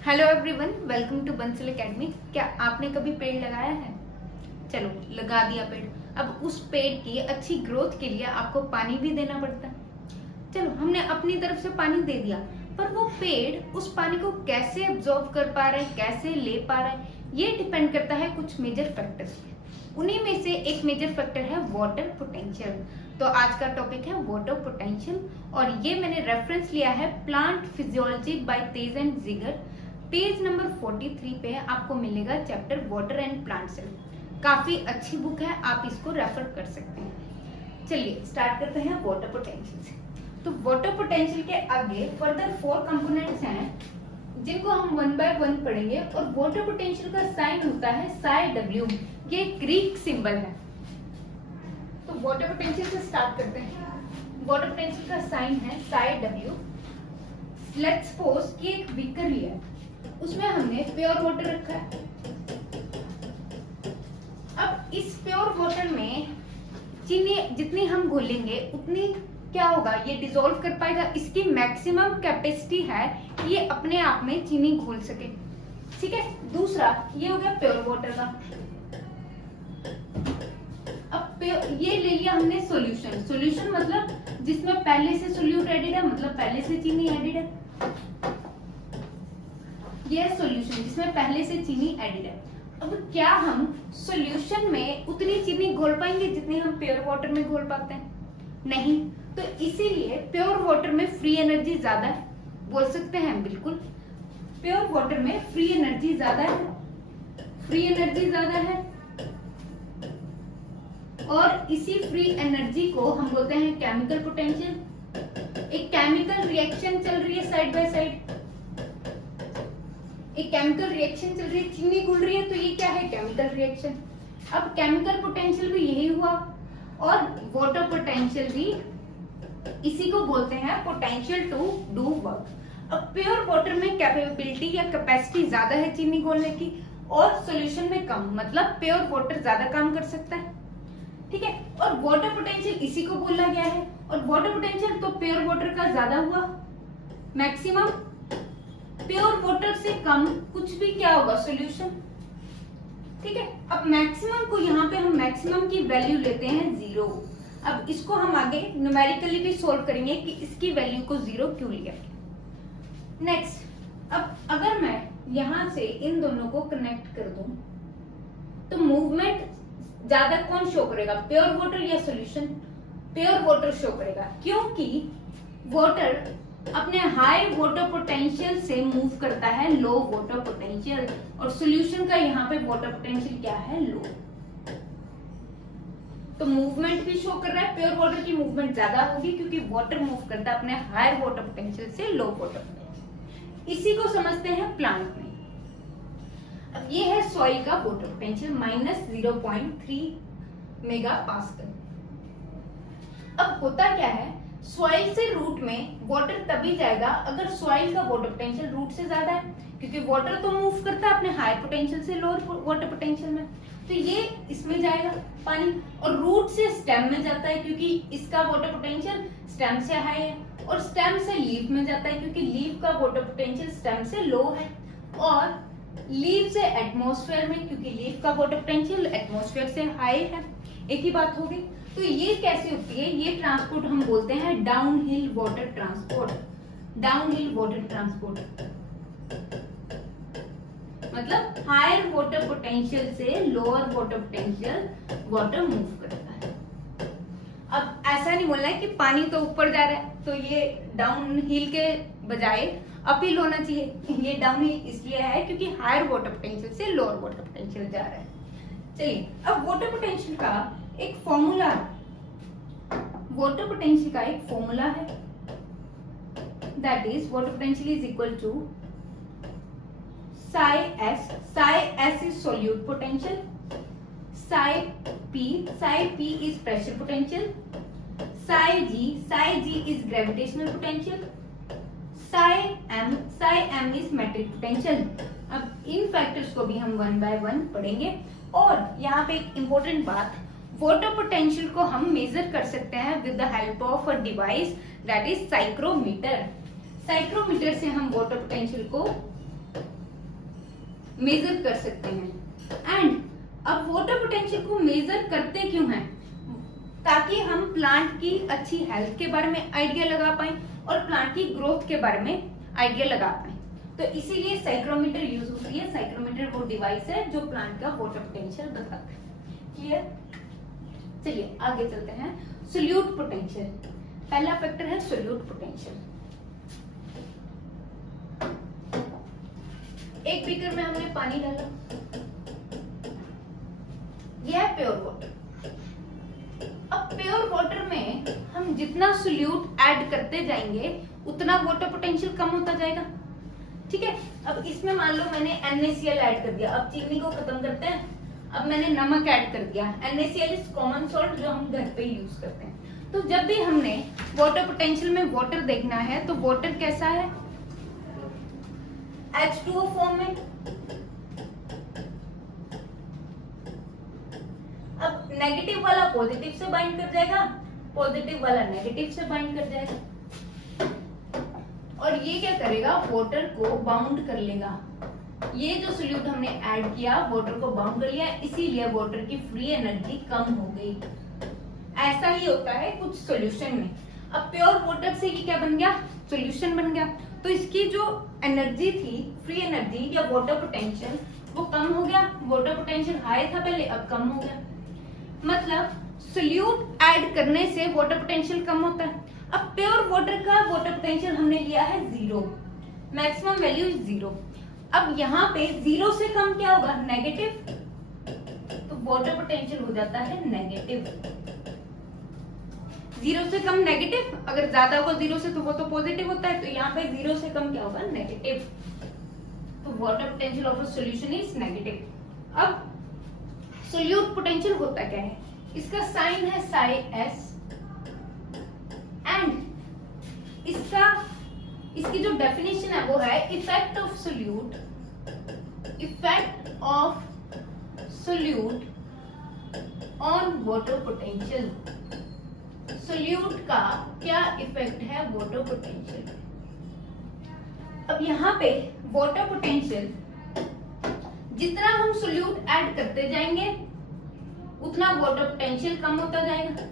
Hello everyone, welcome to Bansal Academy. क्या आपने कभी पेड़ लगाया है? चलो, लगा दिया पेड़। अब उस पेड़ की अच्छी ग्रोथ के लिए आपको पानी भी देना पड़ता है। चलो, हमने अपनी तरफ से पानी दे दिया, पर वो पेड़ उस पानी को कैसे एब्जॉर्ब कर पा रहा है, कैसे ले पा रहा है, ये डिपेंड करता है कुछ मेजर फैक्टर्स पे। उन्हीं में से एक मेजर फैक्टर है वाटर पोटेंशियल। तो आज का टॉपिक है वाटर पोटेंशियल, और ये मैंने रेफरेंस लिया है plant physiology by Taiz and Zeiger. Page number 43 पे आपको मिलेगा chapter water and plant cell. काफी अच्छी बुक है, आप इसको रेफर कर सकते हैं। चलिए स्टार्ट करते हैं वाटर पोटेंशियल से। तो वाटर पोटेंशियल के आगे फर्दर 4 कंपोनेंट्स हैं जिनको हम वन बाय वन पढ़ेंगे। और वाटर पोटेंशियल का साइन होता है साई डब्ल्यू, ये ग्रीक सिंबल है। तो वाटर पोटेंशियल से स्टार्ट करते हैं। वाटर पोटेंशियल का साइन है साई डब्ल्यू। लेट्स सपोज कि एक बीकर लिया है, उसमें हमने प्योर वाटर रखा है। अब इस प्योर वाटर में चीनी जितनी हम घोलेंगे उतनी क्या होगा, ये डिसॉल्व कर पाएगा। इसकी मैक्सिमम कैपेसिटी है कि ये अपने आप में चीनी घोल सके। ठीक है, दूसरा ये हो गया प्योर वाटर का। अब ये ले लिया हमने सॉल्यूशन। सॉल्यूशन मतलब जिसमें पहले से सोल्यूट एडेड है, मतलब पहले से चीनी एडेड है। ये सॉल्यूशन जिसमें पहले से चीनी एडेड है। अब क्या हम सॉल्यूशन में उतनी चीनी घोल पाएंगे जितनी हम प्योर वाटर में घोल पाते हैं? नहीं। तो इसीलिए प्योर वाटर में फ्री एनर्जी ज्यादा है। बोल सकते हैं बिल्कुल, प्योर वाटर में फ्री एनर्जी ज्यादा है। फ्री एनर्जी ज्यादा है, और इसी फ्री एनर्जी को हम बोलते हैं केमिकल पोटेंशियल। एक केमिकल रिएक्शन चल रही है साइड बाय साइड, एक केमिकल रिएक्शन चल रही है, चीनी घुल रही है, तो ये क्या है? Chemical reaction. अब केमिकल पोटेंशियल भी यही हुआ, और वाटर पोटेंशियल भी इसी को बोलते हैं पोटेंशियल टू डू वर्क। अब प्योर वाटर में कैपेबिलिटी या कैपेसिटी ज्यादा है चीनी घोलने की, और सॉल्यूशन में कम, मतलब प्योर वाटर ज्यादा काम कर सकता है। ठीक है, और वाटर पोटेंशियल इसी को बोला गया है। और वाटर पोटेंशियल तो प्योर वाटर का ज्यादा हुआ, मैक्सिमम। प्योर वाटर से कम कुछ भी क्या होगा? सॉल्यूशन। ठीक है, अब मैक्सिमम को यहाँ पे हम मैक्सिमम की वैल्यू लेते हैं 0। अब इसको हम आगे न्यूमेरिकली भी सोल्व करेंगे कि इसकी वैल्यू को 0 क्यों लिया। नेक्स्ट, अब अगर मैं यहां से इन दोनों को कनेक्ट कर दूं तो मूवमेंट ज्यादा कौन शो करेगा, प्योर वाटर या सॉल्यूशन? प्योर वाटर शो करेगा, क्योंकि वाटर अपने हाई वाटर पोटेंशियल से मूव करता है लो वाटर पोटेंशियल, और सॉल्यूशन का यहाँ पे वाटर पोटेंशियल क्या है? लो। तो मूवमेंट भी शो कर रहा है, प्योर वाटर की मूवमेंट ज्यादा होगी क्योंकि वाटर मूव करता है अपने हायर वाटर पोटेंशियल से लो वाटर पोटेंशियल। इसी को समझते हैं प्लांट में। अब ये है सॉइल का वाटर पोटेंशियल -0.3 मेगा पास्कल। अब होता क्या है, सॉइल से रूट में वाटर तभी जाएगा अगर सॉइल का वाटर पोटेंशियल रूट से ज्यादा है, क्योंकि वाटर तो मूव करता है अपने हायर पोटेंशियल से लोअर वाटर पोटेंशियल में। तो ये इसमें जाएगा पानी, और रूट से स्टेम में जाता है क्योंकि इसका वाटर पोटेंशियल स्टेम से हाई है, और स्टेम से लीफ में जाता है क्योंकि लीफ का वाटर पोटेंशियल स्टेम से लो है, और लीफ से एटमॉस्फेयर में क्योंकि लीफ का वाटर पोटेंशियल एटमॉस्फेयर से हाई है। एक ही बात होगी। तो ये कैसे होती है? ये ट्रांसपोर्ट हम बोलते हैं down hill water transport. Down hill water transport मतलब हायर वाटर पोटेंशियल से lower water potential water move करता है। अब ऐसा नहीं बोलना है कि पानी तो ऊपर जा रहा है तो ये डाउन हिल के बजाय अप हिल होना चाहिए। ये डाउन हिल इसलिए है क्योंकि हायर वाटर पोटेंशियल से लोअर वाटर पोटेंशियल जा रहा है। चलिए, अब वाटर पोटेंशियल का एक फॉर्मूला है। वाटर पोटेंशियल का एक फॉर्मूला है, that is water potential is equal to psi s। psi s is solute potential, psi p is pressure potential, psi g is gravitational potential, psi m is metric potential। अब इन factors को भी हम one by one पढ़ेंगे। और यहाँ पे एक important बात, वाटर पोटेंशियल को हम मेजर कर सकते हैं with the help of a device that is psychrometer. Psychrometer से हम वाटर पोटेंशियल को मेजर कर सकते हैं। एंड अब वाटर पोटेंशियल को मेजर करते क्यों हैं? ताकि हम प्लांट की अच्छी हेल्थ के बारे में आइडिया लगा पाए और प्लांट की ग्रोथ के बारे में आइडिया लगा पाए। तो इसीलिए साइक्रोमीटर यूज होती है। साइक्रोमीटर वो डिवाइस है जो प्लांट का वाटर पोटेंशियल बताता है। क्लियर? चलिए आगे चलते हैं। सोल्यूट पोटेंशियल, पहला फैक्टर है सोल्यूट पोटेंशियल। एक बीकर में हमने पानी डाला, यह है प्योर वाटर। अब प्योर वाटर में हम जितना सोल्यूट ऐड करते जाएंगे उतना वाटर पोटेंशियल कम होता जाएगा। ठीक है, अब इसमें मान लो मैंने NaCl ऐड कर दिया। अब चीनी को खत्म करते हैं, अब मैंने नमक ऐड कर दिया। NaCl इज कॉमन सॉल्ट जो हम घर पे यूज करते हैं। तो जब भी हमने वाटर पोटेंशियल में वाटर देखना है तो वाटर कैसा है? H2O फॉर्म में। अब नेगेटिव वाला पॉजिटिव से बाइंड कर जाएगा, पॉजिटिव वाला नेगेटिव से बाइंड कर जाएगा, और ये क्या करेगा? वाटर को बाउंड कर लेगा। ये जो सोल्यूट हमने ऐड किया वाटर को बाउंड कर लिया, इसीलिए वाटर की फ्री एनर्जी कम हो गई। ऐसा ही होता है कुछ सॉल्यूशन में। अब प्योर वाटर से ये क्या बन गया? सॉल्यूशन बन गया। तो इसकी जो एनर्जी थी, फ्री एनर्जी या वाटर पोटेंशियल, वो कम हो गया। वाटर पोटेंशियल हाई था पहले, अब कम हो गया। मतलब सोल्यूट ऐड करने से वाटर पोटेंशियल कम होता है। अब प्योर वाटर का वाटर पोटेंशियल हमने लिया है 0, मैक्सिमम वैल्यू इज 0। अब यहाँ पे 0 से कम क्या होगा? नेगेटिव, तो वाटर पोटेंशियल हो जाता है नेगेटिव। 0 से कम नेगेटिव, अगर ज्यादा होगा 0 से तो वो तो पॉजिटिव होता है। तो यहाँ पे 0 से कम क्या होगा? नेगेटिव। तो water potential of a solution is negative. अब सोल्यूट पोटेंशियल होता क्या है? इसका साइन है साई एस, एंड इसकी जो डेफिनेशन है वो है effect of solute, effect of solute on water potential. Solute का क्या इफेक्ट है वाटर पोटेंशियल? अब यहाँ पे वाटर पोटेंशियल जितना हम सोल्यूट ऐड करते जाएंगे उतना वाटर पोटेंशियल कम होता जाएगा,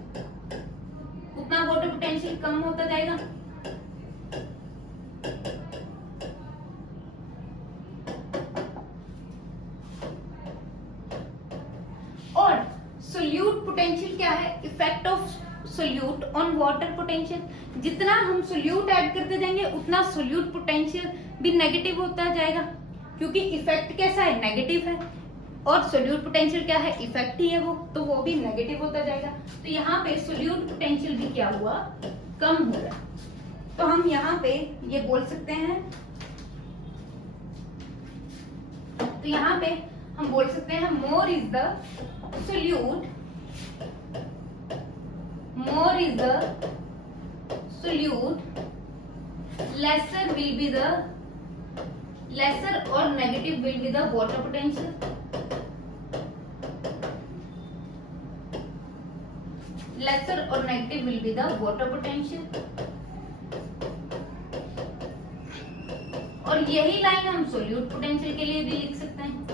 उतना वाटर पोटेंशियल कम होता जाएगा। और सोल्यूट पोटेंशियल क्या है? Effect of solute on water potential. जितना हम सोल्यूट ऐड करते जाएंगे उतना सोल्यूट पोटेंशियल भी नेगेटिव होता जाएगा, क्योंकि इफेक्ट कैसा है? नेगेटिव है, और सोल्यूट पोटेंशियल क्या है? इफेक्ट ही है वो, तो वो भी नेगेटिव होता जाएगा। तो यहाँ पे सोल्यूट पोटेंशियल भी क्या हुआ? कम हो रहा है। तो हम यहाँ पे ये बोल सकते हैं, तो यहाँ पे हम बोल सकते हैं more is the solute, more is the solute, lesser will be the, lesser और negative will be the water potential. Lesser और negative will be the water potential. और यही लाइन हम सोल्यूट पोटेंशियल के लिए भी लिख सकते हैं।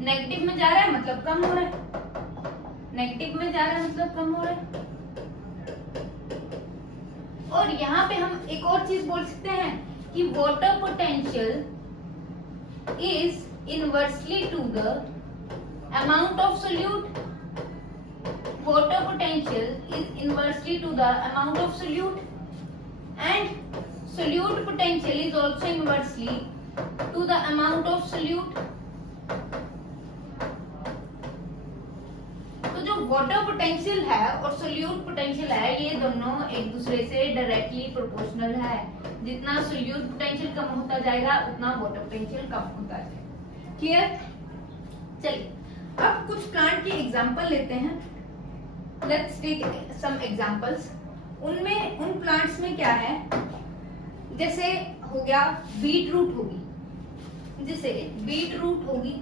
नेगेटिव में जा रहा है मतलब कम हो रहा है, नेगेटिव में जा रहा है मतलब कम हो रहा है। और यहाँ पे हम एक और चीज बोल सकते हैं कि water potential is inversely to the amount of solute. Water potential is inversely to the amount of solute, and solute potential is also inversely to the amount of solute. तो जो वाटर पोटेंशियल है और solute potential है, ये दोनों एक दूसरे से डायरेक्टली प्रोपोर्शनल है। जितना सोल्यूट पोटेंशियल कम होता जाएगा उतना वाटर पोटेंशियल कम होता जाएगा। क्लियर? चलिए अब कुछ प्लांट की एग्जांपल लेते हैं। Let's take some examples. उनमें उन प्लांट्स में क्या है? जैसे हो गया बीट रूट होगी, जैसे बीट रूट होगी,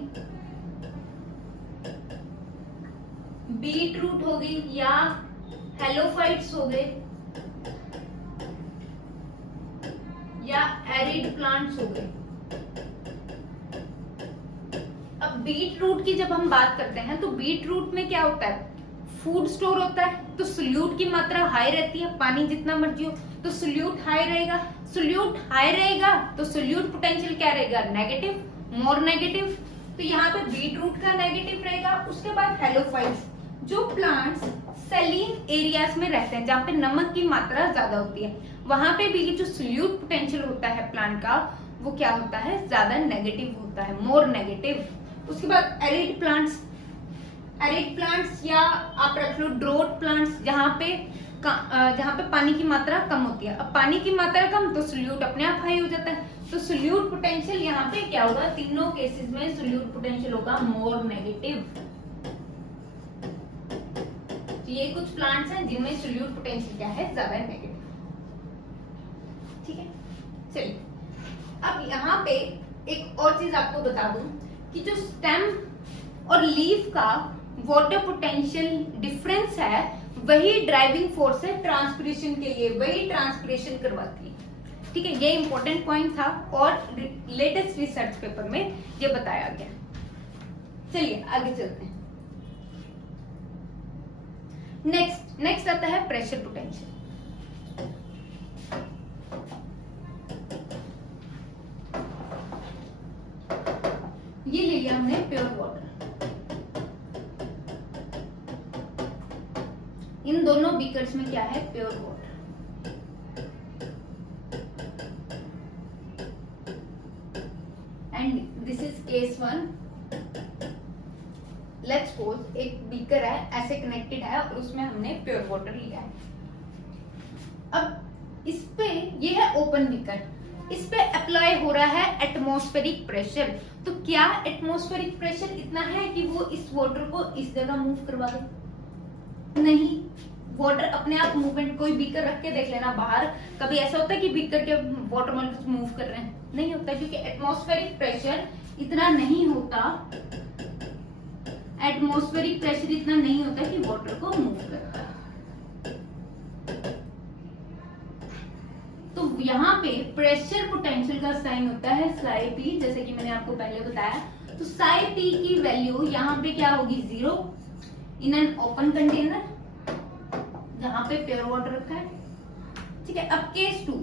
बीट रूट होगी या हेलोफाइट्स हो गए, एरिड प्लांट्स हो गए। अब बीट रूट की जब हम बात करते हैं तो बीट रूट में क्या होता है, फूड स्टोर होता है, तो सोल्यूट की मात्रा हाई रहती है, पानी जितना मर्जी हो तो सोल्यूट हाई रहेगा। सोल्यूट हाई रहेगा तो सोल्यूट पोटेंशियल क्या रहेगा, नेगेटिव, मोर नेगेटिव। तो यहाँ पे बीट रूट का नेगेटिव रहेगा। उसके बाद हेलोफाइट्स, जो प्लांट्स सैलीन एरियाज में रहते हैं जहाँ पे नमक की मात्रा ज्यादा होती है, वहां पे भी जो सोल्यूट पोटेंशियल होता है प्लांट का वो क्या होता है, ज्यादा नेगेटिव होता है, मोर नेगेटिव। उसके बाद एरिड प्लांट्स, एरिड प्लांट्स या आप रख लो ड्रोट प्लांट्स, जहाँ पे पानी की मात्रा कम होती है। अब पानी की मात्रा कम तो सोल्यूट अपने आप हाई हो जाता है, तो सोल्यूट पोटेंशियल यहाँ पे क्या होगा, तीनों केसेस में सोल्यूट पोटेंशियल होगा मोर नेगेटिव। तो ये कुछ प्लांट्स हैं जिनमें सोल्यूट पोटेंशियल क्या है, ज्यादा नेगेटिव। ठीक है, चलिए अब यहाँ पे एक और चीज आपको बता दूं कि जो स्टेम और लीफ का वाटर पोटेंशियल डिफरेंस है वही ड्राइविंग फोर्स है ट्रांसपिरेशन के लिए, वही ट्रांसपिरेशन करवाती है। ठीक है, ये इंपॉर्टेंट पॉइंट था और लेटेस्ट रिसर्च पेपर में ये बताया गया। चलिए आगे चलते हैं। नेक्स्ट आता है प्रेशर पोटेंशियल। ये ले लिया हमने प्योर वाटर, इन दोनों बीकर्स में क्या है, pure water. And this is case 1। Let's suppose एक बीकर है, ऐसे कनेक्टेड है और उसमें हमने प्योर वाटर लिया है। अब इस पे ये है ओपन बीकर, इस पे अप्लाई हो रहा है एटमॉस्फेरिक प्रेशर। तो क्या एटमॉस्फेरिक प्रेशर इतना है कि वो इस वाटर को इस जगह मूव करवा दे? नहीं, वाटर अपने आप मूवमेंट, कोई बीकर रख के देख लेना बाहर, कभी ऐसा होता है कि बीकर के वाटर मॉलिक्यूल्स मूव कर रहे हैं? नहीं होता, क्योंकि एटमॉस्फेरिक प्रेशर इतना नहीं होता, एटमॉस्फेरिक प्रेशर इतना नहीं होता कि वाटर को मूव करता। तो यहाँ पे प्रेशर पोटेंशियल का साइन होता है साई पी, जैसे कि मैंने आपको पहले बताया। तो साई पी की वैल्यू यहाँ पे क्या होगी, 0 इन एन ओपन कंटेनर जहां पे प्योर वाटर रखा है। ठीक है, अब केस 2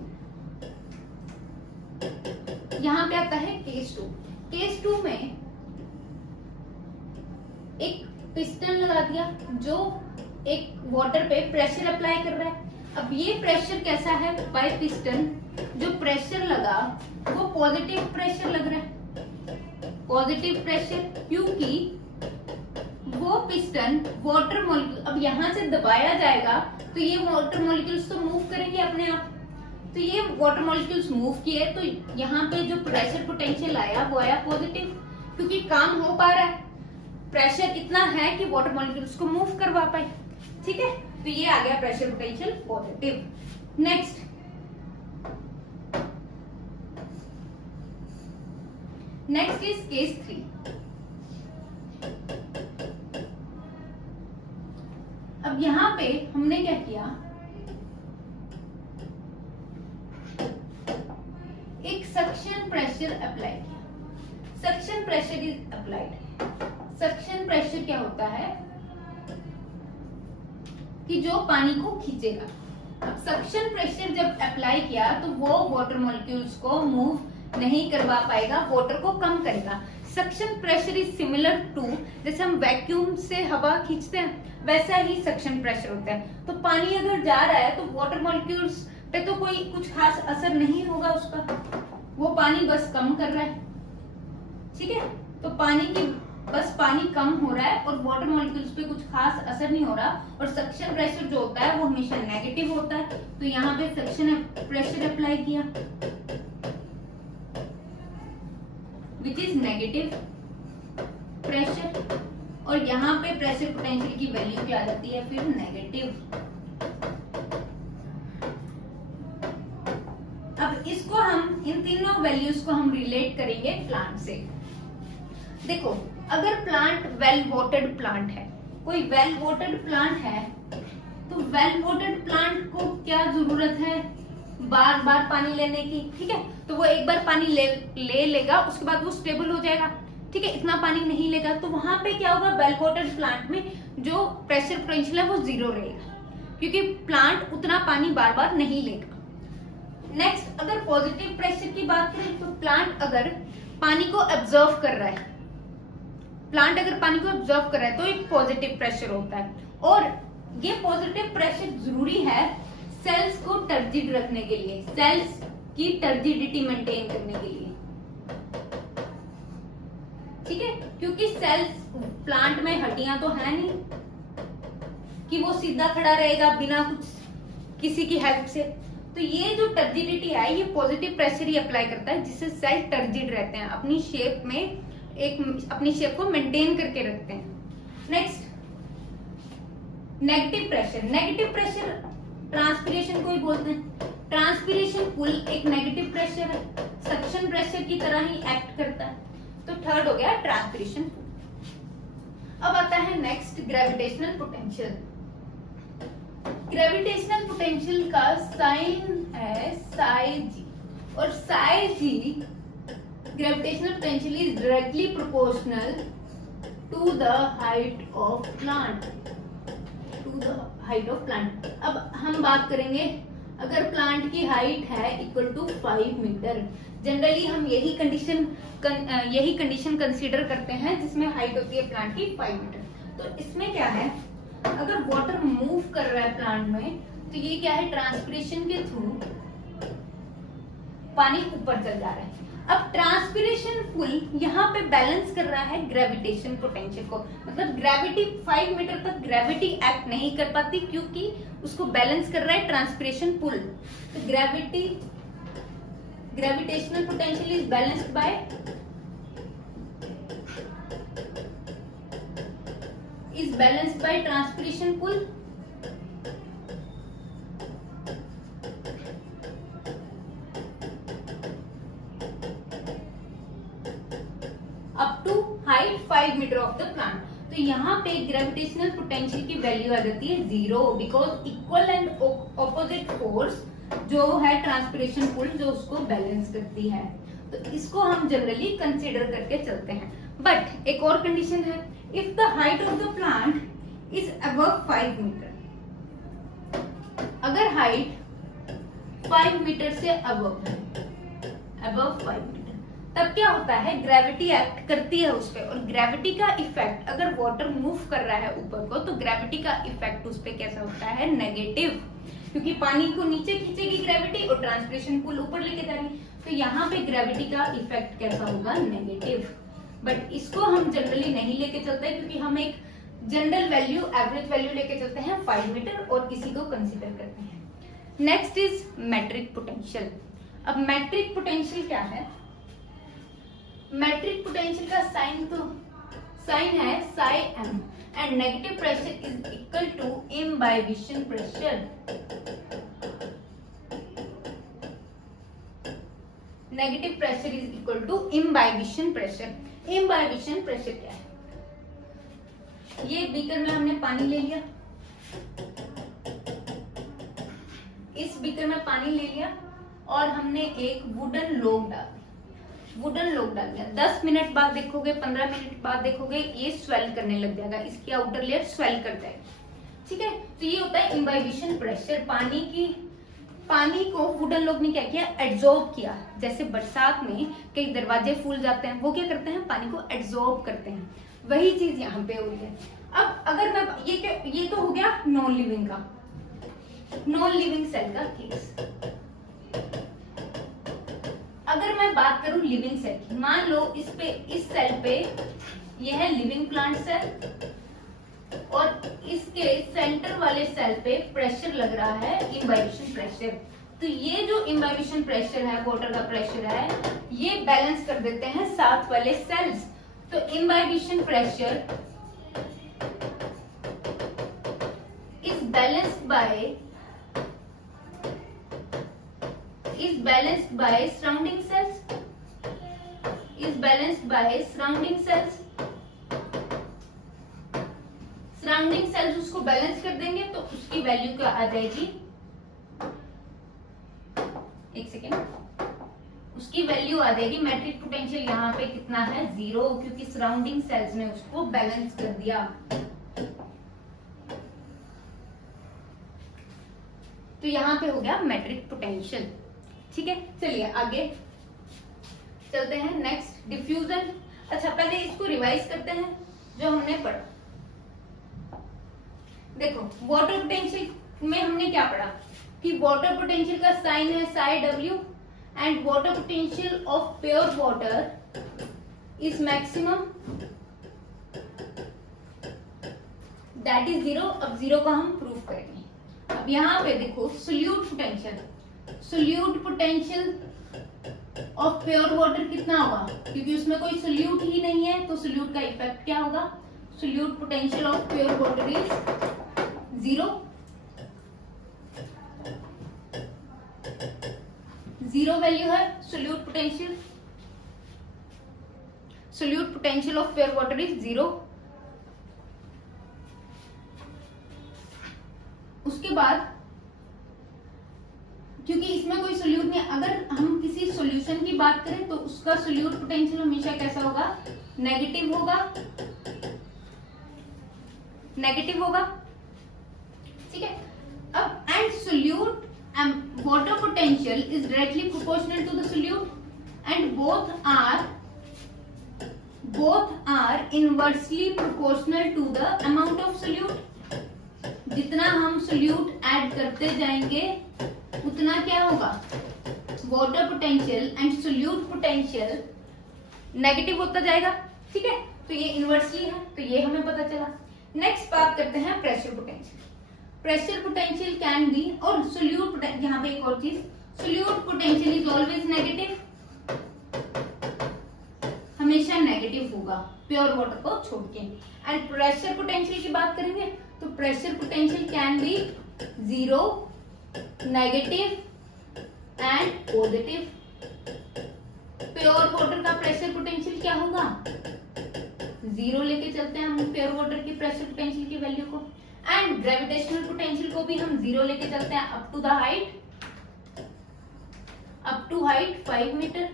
यहाँ पे आता है। केस 2, केस 2 में एक पिस्टन लगा दिया जो एक वाटर पे प्रेशर अप्लाई कर रहा है। अब ये प्रेशर कैसा है, बाय पिस्टन जो प्रेशर लगा वो पॉजिटिव प्रेशर लग रहा है, पॉजिटिव प्रेशर, क्योंकि वो पिस्टन वाटर मॉलिक्यूल अब यहां से दबाया जाएगा तो ये वाटर मॉलिक्यूल्स तो मूव करेंगे अपने आप। तो ये वाटर मॉलिक्यूल्स मूव किए तो यहाँ पे जो प्रेशर पोटेंशियल आया वो आया पॉजिटिव, क्योंकि काम हो पा रहा है, प्रेशर इतना है कि वाटर मॉलिक्यूल्स को मूव करवा पाए। ठीक है, तो ये आ गया pressure potential positive. Next is case 3। अब यहाँ पे हमने क्या किया, एक सक्शन प्रेशर अप्लाई किया। Suction pressure is applied. Suction pressure क्या होता है कि जो पानी को खींचेगा। अब सक्शन प्रेशर जब अप्लाई किया तो वो वाटर मॉलिक्यूल्स को मूव नहीं करवा पाएगा, वाटर को कम करेगा। Suction pressure is similar to, जैसे हम वैक्यूम से हवा खींचते हैं वैसा ही सक्शन प्रेशर होता है। तो पानी अगर जा रहा है तो वाटर मॉलिक्यूल्स पे तो कोई कुछ खास असर नहीं होगा उसका, वो पानी बस कम कर रहा है। ठीक है, तो पानी कम हो रहा है और वाटर मॉलिक्यूल्स पे कुछ खास असर नहीं हो रहा। और सक्शन प्रेशर जो होता है वो हमेशा नेगेटिव होता है, तो यहाँ पे सक्शन प्रेशर अप्लाई किया विच इज नेगेटिव प्रेशर, और यहाँ पे प्रेशर पोटेंशियल की वैल्यू क्या आ जाती है फिर नेगेटिव। अब इसको हम इन तीनों वैल्यूज को हम रिलेट करेंगे प्लांट से। देखो, अगर प्लांट वेल वाटर्ड प्लांट है, कोई वेल वाटर्ड प्लांट है, तो वेल वाटर्ड प्लांट को क्या जरूरत है, बार बार पानी लेने की, ठीक है, तो वो एक बार पानी ले लेगा, उसके बाद वो स्टेबल हो जाएगा, ठीक है, इतना पानी नहीं लेगा, तो वहां पे क्या होगा, वेल वाटर्ड प्लांट में जो प्रेशर पोटेंशियल है वो 0 रहेगा, क्योंकि प्लांट उतना पानी बार बार नहीं लेगा। नेक्स्ट, अगर पॉजिटिव प्रेशर की बात करें तो प्लांट अगर पानी को एब्जॉर्व कर रहा है, प्लांट अगर पानी को एब्जॉर्व कर रहा है तो एक पॉजिटिव प्रेशर होता है, और ये पॉजिटिव प्रेशर जरूरी है सेल्स को टर्जिड रखने के लिए, सेल्स की टर्जिडिटी मेंटेन करने के लिए, ठीक है, क्योंकि सेल्स, प्लांट में हड्डियां तो है नहीं कि वो सीधा खड़ा रहेगा बिना कुछ किसी की हेल्प से, तो ये जो टर्जिडिटी है ये पॉजिटिव प्रेशर ही अप्लाई करता है, जिससे सेल टर्जिड रहते हैं, अपनी शेप में अपनी शेप को मेंटेन करके रखते हैं। Next, negative pressure. Negative pressure transpiration को ही बोलते हैं। ट्रांसपिरेशन पुल एक नेगेटिव प्रेशर है, सक्शन प्रेशर की तरह ही एक्ट करता है। तो थर्ड हो गया ट्रांसपिरेशन पुल। अब आता है next gravitational potential. Gravitational potential का साइन है साई जी, और psi g gravitational potential is directly proportional to the height of plant, to the height of plant. अब हम बात करेंगे अगर प्लांट की हाइट है इक्वल टू 5 मीटर, जनरली हम यही कंडीशन कंसीडर करते हैं जिसमें हाइट होती है प्लांट की 5 मीटर। तो इसमें क्या है, अगर वाटर मूव कर रहा है प्लांट में तो ये क्या है, ट्रांसपिरेशन के थ्रू पानी ऊपर चल जा रहा है। अब ट्रांसपिरेशन पुल यहाँ पे बैलेंस कर रहा है ग्रेविटेशन पोटेंशियल को, मतलब ग्रेविटी 5 मीटर तक ग्रेविटी एक्ट नहीं कर पाती क्योंकि उसको बैलेंस कर रहा है ट्रांसपिरेशन पुल। तो gravitational potential is balanced by transpiration pull. Up to height 5 metre of the plant. तो यहाँ पे ग्रेविटेशनल पोटेंशियल की वैल्यू आ जाती है 0, because equal and opposite force जो है ट्रांसपिरेशन पुल जो उसको बैलेंस करती है। तो इसको हम जनरली कंसीडर करके चलते हैं। बट एक और कंडीशन है, if the height of the plant is above 5 metre, अगर हाइट 5 मीटर से अबव है, अबव 5 मीटर, तब क्या होता है, ग्रेविटी एक्ट करती है उस पर, और ग्रेविटी का इफेक्ट, अगर वाटर मूव कर रहा है ऊपर को तो ग्रेविटी का इफेक्ट उस पर कैसा होता है, नेगेटिव, क्योंकि पानी को नीचे खींचेगी ग्रेविटी और ट्रांसपिरेशन पुल ऊपर लेके जाएगी। तो यहाँ पे ग्रेविटी का इफेक्ट कैसा होगा, नेगेटिव। बट इसको हम जनरली नहीं लेके चलते क्योंकि हम एक जनरल वैल्यू, एवरेज वैल्यू लेके चलते हैं 5 मीटर और किसी को कंसीडर करते हैं। Next is matric potential. अब मैट्रिक पोटेंशियल क्या है, मैट्रिक पोटेंशियल का साइन है psi M, and negative pressure is equal to imbibition pressure. Negative pressure is equal to imbibition pressure. Imbibition pressure क्या है, ये बीकर में हमने पानी ले लिया, इस बीकर में पानी ले लिया और हमने एक वुडन लोग डाल दिया। 10 मिनट बाद देखोगे, 15 मिनट बाद देखोगे ये स्वेल करने लग जाएगा, इसकी आउटर लेयर स्वेल कर जाएगी, ठीक है। तो ये होता है इम्बाइबिशन प्रेशर। पानी को वुडन लोग ने क्या किया, एब्जॉर्ब किया। जैसे बरसात में कई दरवाजे फूल जाते हैं, वो क्या करते हैं, पानी को एब्जॉर्ब करते हैं, वही चीज यहाँ पे हो रही है। अब अगर मैं ये तो हो गया नॉन लिविंग सेल का केस। अगर मैं बात करूं लिविंग सेल की, मान लो इस सेल पे ये है लिविंग प्लांट सेल और इसके सेंटर वाले सेल पे प्रेशर लग रहा है इम्बाइबिशन प्रेशर। तो ये जो इम्बाइबिशन प्रेशर है, वाटर का प्रेशर है, ये बैलेंस कर देते हैं साथ वाले सेल्स। तो imbibition pressure is balanced by surrounding sales. Surrounding sales उसको बैलेंस कर देंगे तो उसकी वैल्यू क्या आ जाएगी, एक सेकेंड, उसकी वैल्यू आ जाएगी मैट्रिक पोटेंशियल यहाँ पे कितना है 0, क्योंकि सराउंडिंग सेल्स ने उसको बैलेंस कर दिया। तो यहाँ पे हो गया मैट्रिक पोटेंशियल। ठीक है, चलिए आगे चलते हैं। Next diffusion. अच्छा, पहले इसको रिवाइज करते हैं जो हमने पढ़ा। देखो, वाटर पोटेंशियल में हमने क्या पढ़ा कि वाटर पोटेंशियल का साइन है Sai W, and water potential of pure water is maximum, that is 0। अब 0 का हम प्रूव करेंगे। अब यहाँ पे देखो, solute potential, solute potential of pure water कितना होगा, क्योंकि उसमें कोई सोल्यूट ही नहीं है, तो सोल्यूट का इफेक्ट क्या होगा, solute potential of pure water is 0। 0 value है solute potential, solute potential of pure water is 0। उसके बाद क्योंकि इसमें कोई सोल्यूट नहीं, अगर हम किसी सॉल्यूशन की बात करें तो उसका सोल्यूट पोटेंशियल हमेशा कैसा होगा, नेगेटिव होगा, नेगेटिव होगा। ठीक है, अब and solute water potential is directly proportional to the solute and both are inversely proportional to the amount of solute. जितना हम सोल्यूट ऐड करते जाएंगे उतना क्या होगा, water potential and solute potential negative होता जाएगा। ठीक है, तो ये इनवर्सली है, तो ये हमें पता चला। नेक्स्ट बात करते हैं pressure potential. Pressure potential can B, और सोल्यूट, यहाँ पे एक और चीज, solute potential is always negative, हमेशा नेगेटिव होगा प्योर वाटर को छोड़ के। एंड प्रेशर पोटेंशियल की बात करेंगे तो pressure potential can be 0, negative and positive. Pure water का प्रेशर पोटेंशियल क्या होगा, 0 लेके चलते हैं हम प्योर वाटर की प्रेशर पोटेंशियल की वैल्यू को। एंड ग्रेविटेशनल पोटेंशियल को भी हम 0 लेके चलते हैं up to height 5 metre,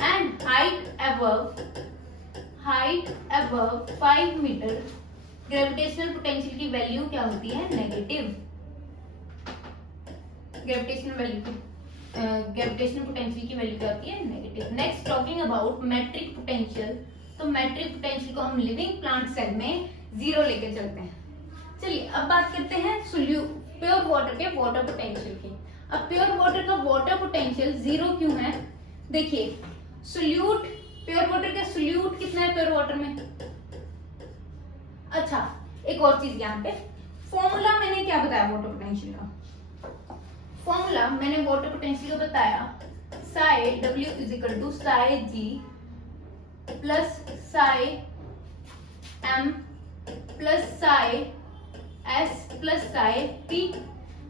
and height above 5 metre gravitational potential की वैल्यू क्या होती है, नेगेटिव। ग्रेविटेशनल पोटेंशियल की वैल्यू क्या होती है, negative. Next talking about matric potential, तो मैट्रिक पोटेंशियल को हम लिविंग प्लांट सेल में 0 लेके चलते हैं। चलिए अब बात करते हैं प्योर वाटर के वाटर पोटेंशियल की। अब प्योर वाटर का वाटर पोटेंशियल 0 क्यों है, देखिए सोल्यूट, प्योर वाटर का सोल्यूट कितना है प्योर वाटर में। अच्छा, एक और चीज यहाँ पे, फॉर्मूला मैंने क्या बताया वाटर पोटेंशियल का, फॉर्मूला मैंने वाटर पोटेंशियल का बताया, psi W is equal to psi G plus psi M plus psi S plus psi P।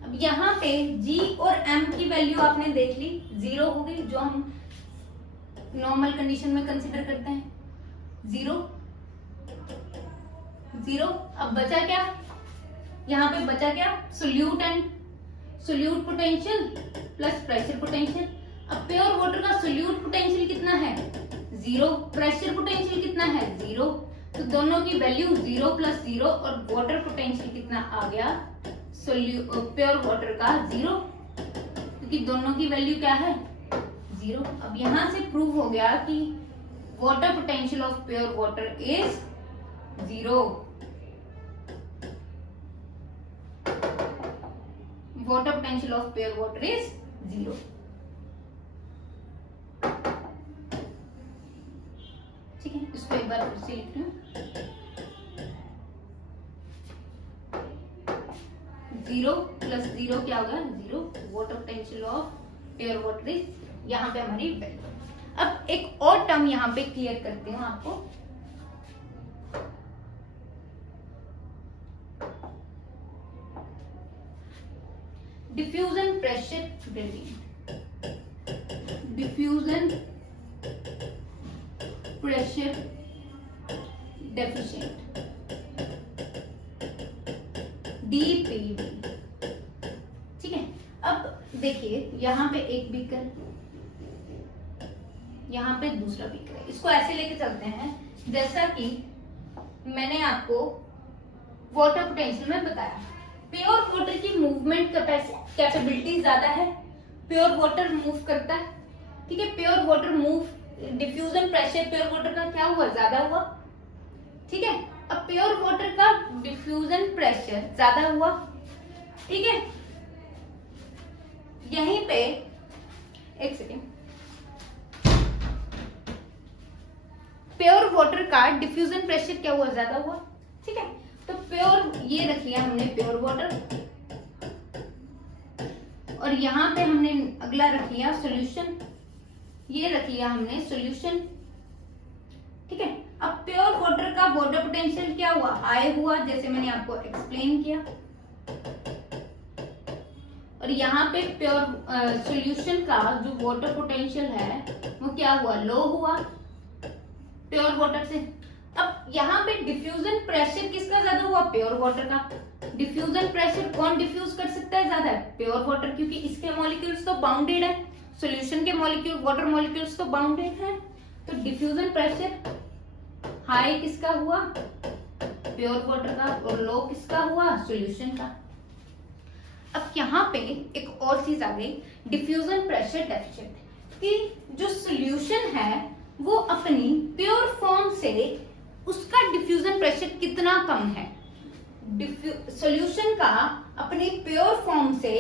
अब यहाँ पे G और M की वैल्यू आपने देख ली 0 हो गई, जो हम नॉर्मल कंडीशन में कंसीडर करते हैं 0। अब बचा क्या, यहाँ पे बचा क्या, solute and solute potential plus pressure potential. अब प्योर वाटर का सोल्यूट पोटेंशियल कितना है, 0, प्रेशर पोटेंशियल कितना है, 0, तो दोनों की वैल्यू 0 प्लस 0, और वाटर पोटेंशियल कितना आ गया, प्योर वाटर का 0, क्योंकि दोनों की वैल्यू क्या है, 0। अब यहां से प्रूव हो गया कि water potential of pure water is 0। Water potential of pure water is 0। ठीक है, इसको एक बार फिर से लिखती हूँ, 0 प्लस 0 क्या होगा, 0। Water potential of pure water is, यहाँ पे हमारी वैल्यू। अब एक और टर्म यहाँ पे क्लियर करती हूँ आपको, diffusion pressure gradient. Diffusion pressure deficient, DPV। ठीक है, देखिए यहाँ पे एक बीकर, यहाँ पे दूसरा बीकर है, इसको ऐसे लेके चलते हैं जैसा कि मैंने आपको वाटर पोटेंशियल में बताया। प्योर वाटर की मूवमेंट कैपेबिलिटी ज्यादा है, प्योर वाटर मूव करता है, ठीक है। Pure water move, diffusion pressure pure water का क्या हुआ, ज्यादा हुआ, ठीक है। अब प्योर वाटर का डिफ्यूजन प्रेशर ज्यादा हुआ, ठीक है। यहीं पे एक सेकेंड, प्योर वाटर का डिफ्यूजन प्रेशर क्या हुआ, ज्यादा हुआ, ठीक है। तो प्योर, ये रख लिया हमने प्योर वाटर, और यहां पे हमने अगला रख लिया सॉल्यूशन, ये रख लिया हमने सॉल्यूशन, ठीक है। अब प्योर वाटर का वाटर पोटेंशियल क्या हुआ, हाई हुआ, जैसे मैंने आपको एक्सप्लेन किया। और यहाँ पे प्योर सॉल्यूशन का जो वाटर पोटेंशियल है वो क्या हुआ, लो हुआ प्योर वाटर से। अब यहाँ पे डिफ्यूजन प्रेशर किसका ज्यादा हुआ, प्योर वाटर का। डिफ्यूजन प्रेशर कौन डिफ्यूज कर सकता है ज्यादा, प्योर वाटर, क्योंकि इसके मॉलिक्यूल्स तो बाउंडेड है, सॉल्यूशन के मॉलिक्यूल, वाटर मॉलिक्यूल्स तो बाउंडेड है। तो डिफ्यूजन प्रेशर हाई किसका हुआ, प्योर वाटर का, और लो किसका हुआ, सॉल्यूशन का। अब यहाँ पे एक और चीज आ गई, डिफ्यूजन प्रेशर डेफिशिएंट, कि जो सॉल्यूशन है वो अपनी प्योर फॉर्म से उसका डिफ्यूजन प्रेशर कितना कम है। सॉल्यूशन का अपनी प्योर फॉर्म से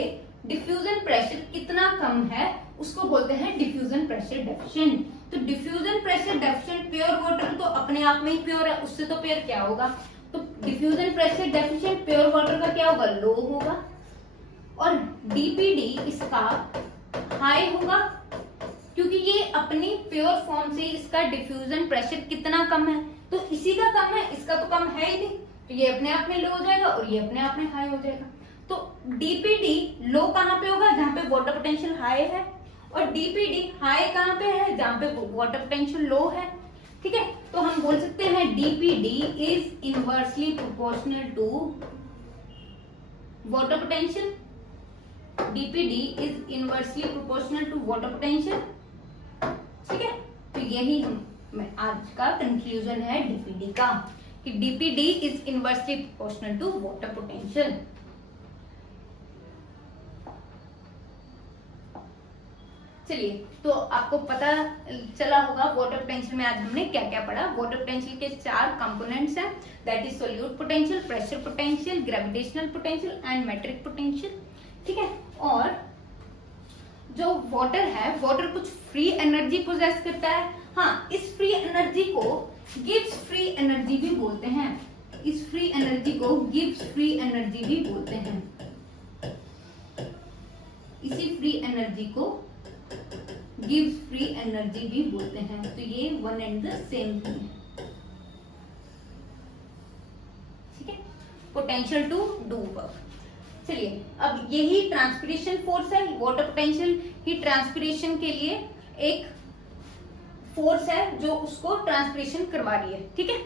डिफ्यूजन प्रेशर कितना कम है उसको बोलते हैं डिफ्यूजन प्रेशर डेफिशिएंट। तो diffusion pressure deficient, pure water तो अपने आप में ही प्योर है, उससे तो प्योर क्या होगा, तो diffusion pressure deficient pure water का क्या होगा, लो होगा, और डीपीडी इसका हाई होगा, क्योंकि ये अपनी प्योर फॉर्म से इसका डिफ्यूजन प्रेशर कितना कम है, तो इसी का कम है, इसका तो कम है ही नहीं, तो ये अपने आप में लो हो जाएगा और ये अपने आप में हाई हो जाएगा। तो डीपीडी लो कहाँ पे होगा, जहां पे वाटर पोटेंशियल हाई है, और डीपीडी हाई कहाँ पे है, जहां पे वाटर पोटेंशियल लो है, ठीक है। तो हम बोल सकते हैं DPD is inversely proportional to water potential, DPD is inversely proportional to water potential, ठीक है। तो यही हम आज का कंक्लूजन है डीपीडी का, कि DPD is inversely proportional to water potential. चलिए, तो आपको पता चला होगा वाटर पोटेंशियल में आज हमने क्या क्या पढ़ा। वाटर पोटेंशियल के 4 कंपोनेंट्स हैं, that is solute potential, pressure potential, gravitational potential and matric potential, ठीक है। और जो वाटर है, वाटर कुछ फ्री एनर्जी पोजेस करता है, हाँ, इस फ्री एनर्जी को गिब्स फ्री एनर्जी भी बोलते हैं, इस फ्री एनर्जी को गिब्स फ्री एनर्जी भी बोलते हैं, इसी फ्री एनर्जी को गिव्स फ्री एनर्जी भी बोलते हैं। तो ये one and the same thing है, ठीक है। Potential to do work. चलिए, अब यही ट्रांसपिरेशन फोर्स है, वाटर पोटेंशियल ही ट्रांसपिरेशन के लिए एक फोर्स है जो उसको ट्रांसपिरेशन करवा रही है, ठीक है।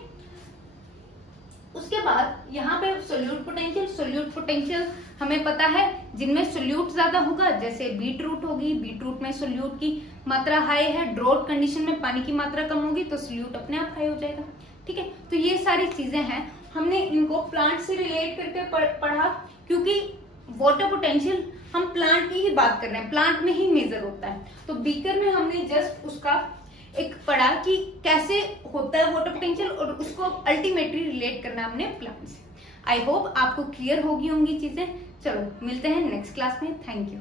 उसके बाद यहाँ पे सोल्यूट पोटेंशियल, सोल्यूट पोटेंशियल हमें पता है जिनमें सोल्यूट ज्यादा होगा, जैसे बीट रूट होगी, बीट रूट में सोल्यूट की मात्रा हाई है, ड्रॉट कंडीशन में पानी की मात्रा कम होगी तो सोल्यूट अपने आप हाई हो जाएगा, ठीक है। तो ये सारी चीजें हैं, हमने इनको प्लांट से रिलेट करके पढ़ा, क्योंकि वाटर पोटेंशियल हम प्लांट की ही बात कर रहे हैं, प्लांट में ही मेजर होता है। तो बीकर में हमने जस्ट उसका एक पढ़ा कि कैसे होता है वाटर पोटेंशियल, और उसको अल्टीमेटली रिलेट करना हमने प्लांट से। आई होप आपको क्लियर होगी होंगी चीजें। चलो, मिलते हैं नेक्स्ट क्लास में। Thank you.